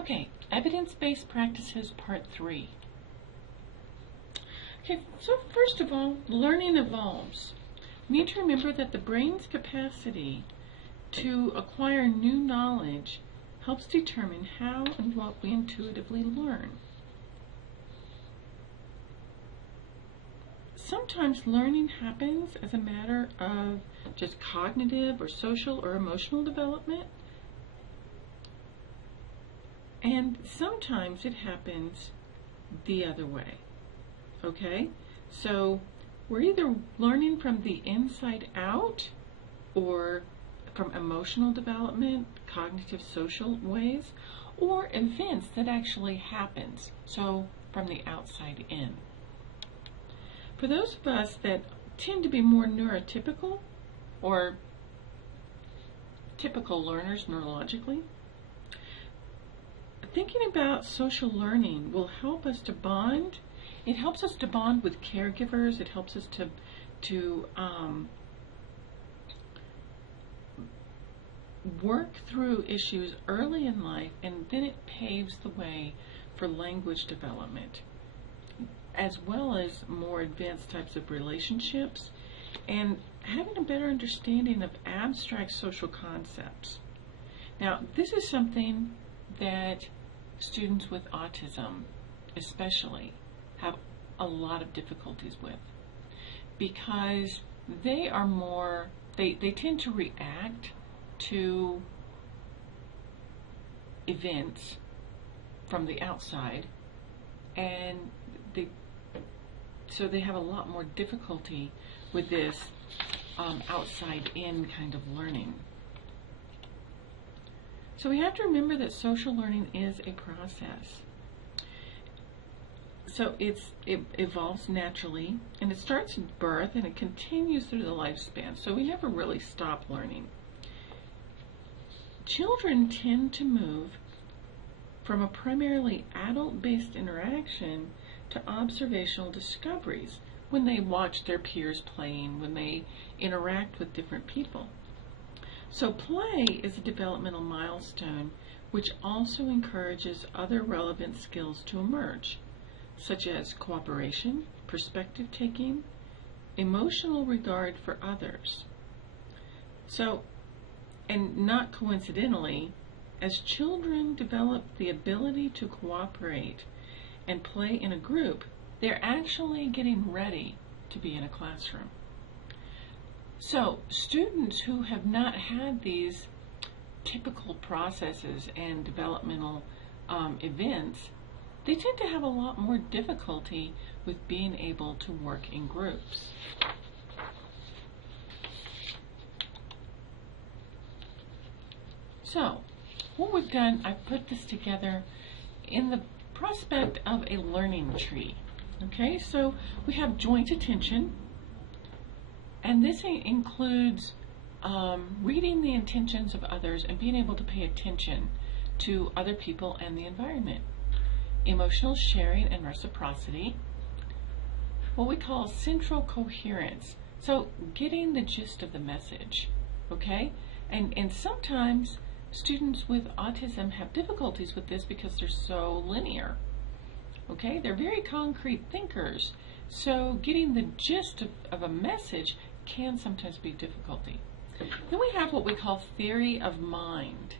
Okay, evidence-based practices, part 3. Okay, so first of all, learning evolves. We need to remember that the brain's capacity to acquire new knowledge helps determine how and what we intuitively learn. Sometimes learning happens as a matter of just cognitive or social or emotional development. And sometimes it happens the other way. Okay? So we're either learning from the inside out or from emotional development, cognitive, social ways, or events that actually happens. So from the outside in. For those of us that tend to be more neurotypical or typical learners neurologically, thinking about social learning will help us to bond. It helps us to bond with caregivers. It helps us to work through issues early in life, and then it paves the way for language development, as well as more advanced types of relationships and having a better understanding of abstract social concepts. Now, this is something that students with autism especially have a lot of difficulties with, because they are more, they tend to react to events from the outside, and so they have a lot more difficulty with this outside in kind of learning. So we have to remember that social learning is a process. So it evolves naturally, and it starts at birth and it continues through the lifespan. So we never really stop learning. Children tend to move from a primarily adult-based interaction to observational discoveries when they watch their peers playing, when they interact with different people. So play is a developmental milestone which also encourages other relevant skills to emerge, such as cooperation, perspective taking, emotional regard for others. So, and not coincidentally, as children develop the ability to cooperate and play in a group, they're actually getting ready to be in a classroom. So students who have not had these typical processes and developmental events, they tend to have a lot more difficulty with being able to work in groups. So what we've done, I've put this together in the prospect of a learning tree. Okay, so we have joint attention, and this includes reading the intentions of others and being able to pay attention to other people and the environment. Emotional sharing and reciprocity. What we call central coherence. So getting the gist of the message, okay? And sometimes students with autism have difficulties with this because they're so linear. Okay, they're very concrete thinkers. So getting the gist of a message can sometimes be difficulty. Then we have what we call theory of mind,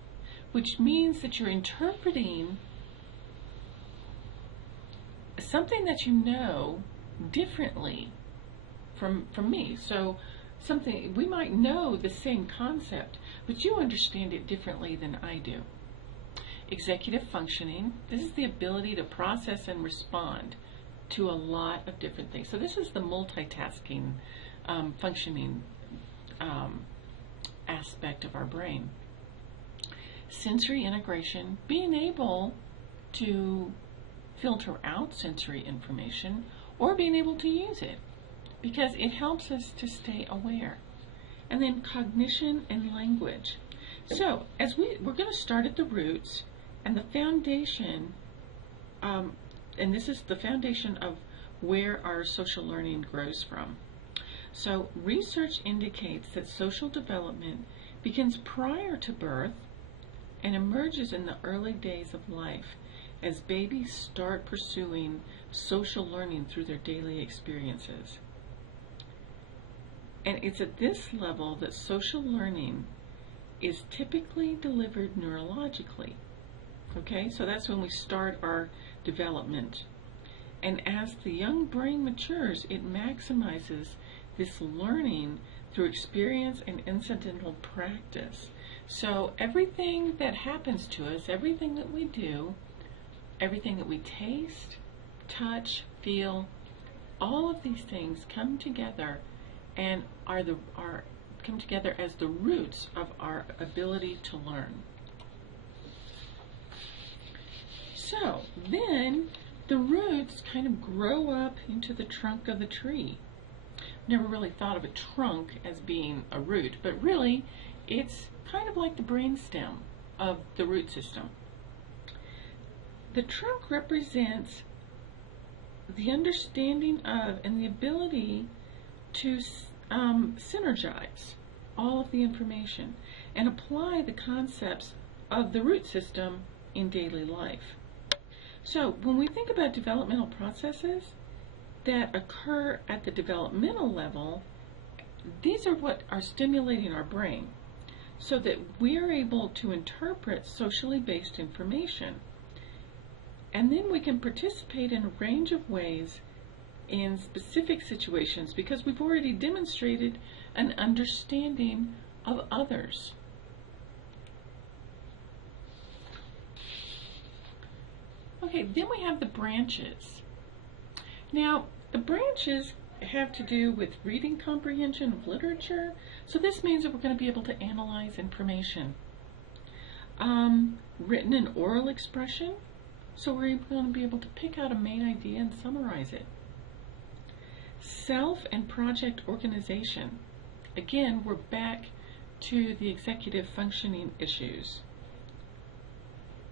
which means that you're interpreting something that you know differently from me. So something, we might know the same concept, but you understand it differently than I do. Executive functioning, this is the ability to process and respond to a lot of different things. So this is the multitasking functioning aspect of our brain. Sensory integration, being able to filter out sensory information or being able to use it, because it helps us to stay aware. And then cognition and language. So as we're going to start at the roots, and the foundation, and this is the foundation of where our social learning grows from. So research indicates that social development begins prior to birth and emerges in the early days of life as babies start pursuing social learning through their daily experiences. And it's at this level that social learning is typically delivered neurologically. Okay, so that's when we start our development. And as the young brain matures, it maximizes this learning through experience and incidental practice. So everything that happens to us, everything that we do, everything that we taste, touch, feel, all of these things come together and come together as the roots of our ability to learn. So then the roots kind of grow up into the trunk of the tree. Never really thought of a trunk as being a root, but really it's kind of like the brainstem of the root system. The trunk represents the understanding of and the ability to synergize all of the information and apply the concepts of the root system in daily life. So when we think about developmental processes that occur at the developmental level, these are what are stimulating our brain so that we're able to interpret socially based information. And then we can participate in a range of ways in specific situations because we've already demonstrated an understanding of others. Okay, then we have the branches. Now, the branches have to do with reading comprehension of literature, so this means that we're going to be able to analyze information. Written and oral expression, so we're going to be able to pick out a main idea and summarize it. Self and project organization. Again, we're back to the executive functioning issues.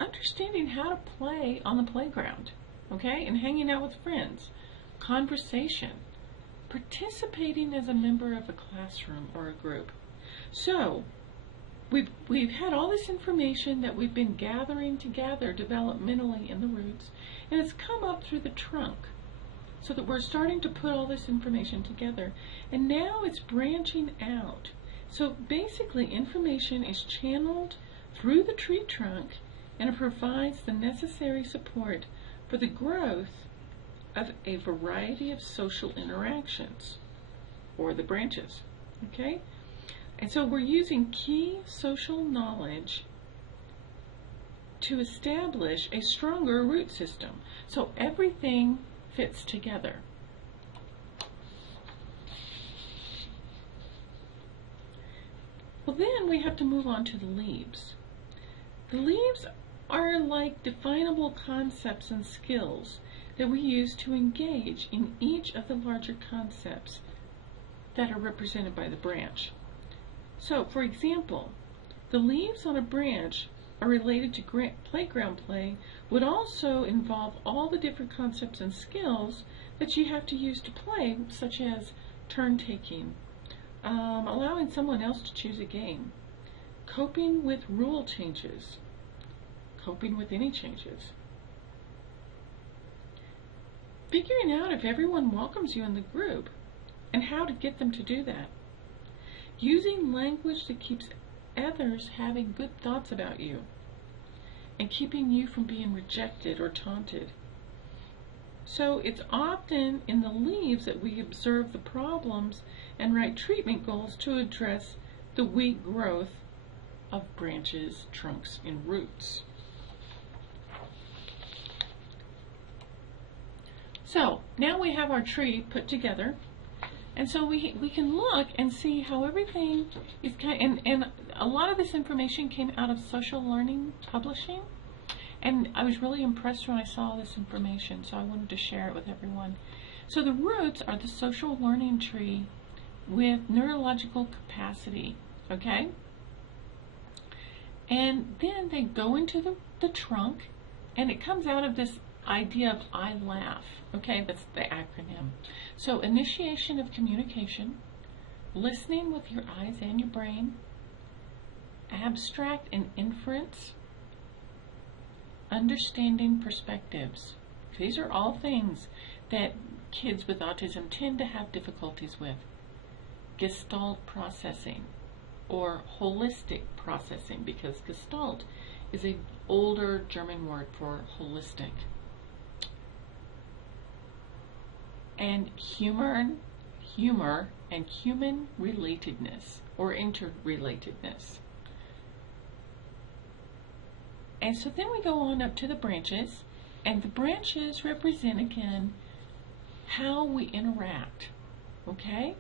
Understanding how to play on the playground, okay, and hanging out with friends. Conversation. Participating as a member of a classroom or a group. So, we've had all this information that we've been gathering together developmentally in the roots, and it's come up through the trunk so that we're starting to put all this information together, and now it's branching out. So basically information is channeled through the tree trunk and it provides the necessary support for the growth of a variety of social interactions, or the branches, okay? And so we're using key social knowledge to establish a stronger root system. So everything fits together. Well, then we have to move on to the leaves. The leaves are like definable concepts and skills that we use to engage in each of the larger concepts that are represented by the branch. So, for example, the leaves on a branch are related to playground play would also involve all the different concepts and skills that you have to use to play, such as turn taking, allowing someone else to choose a game, coping with rule changes, coping with any changes, figuring out if everyone welcomes you in the group and how to get them to do that, using language that keeps others having good thoughts about you and keeping you from being rejected or taunted. So it's often in the leaves that we observe the problems and write treatment goals to address the weak growth of branches, trunks, and roots. So now we have our tree put together, and so we can look and see how everything is and a lot of this information came out of Social Learning Publishing, and I was really impressed when I saw this information, so I wanted to share it with everyone. So the roots are the social learning tree with neurological capacity, okay? And then they go into the trunk, and it comes out of this idea of I laugh, okay? That's the acronym. So initiation of communication, listening with your eyes and your brain, abstract and inference, understanding perspectives. These are all things that kids with autism tend to have difficulties with. Gestalt processing, or holistic processing, because Gestalt is an older German word for holistic. And humor and human relatedness, or interrelatedness. And so then we go on up to the branches, and the branches represent, again, how we interact, okay?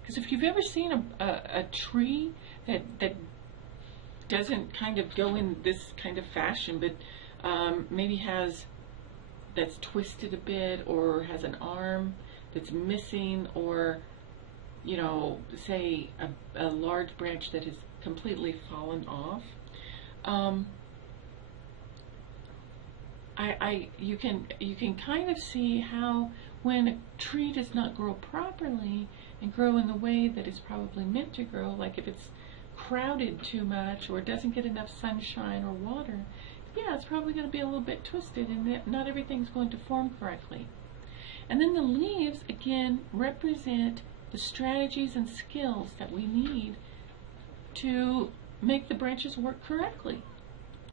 Because if you've ever seen a tree that doesn't kind of go in this kind of fashion, but maybe that's twisted a bit, or has an arm that's missing, or, you know, say a large branch that has completely fallen off, you can kind of see how when a tree does not grow properly and grow in the way that it's probably meant to grow, like if it's crowded too much or doesn't get enough sunshine or water, yeah, it's probably going to be a little bit twisted, and not everything's going to form correctly. And then the leaves, again, represent the strategies and skills that we need to make the branches work correctly.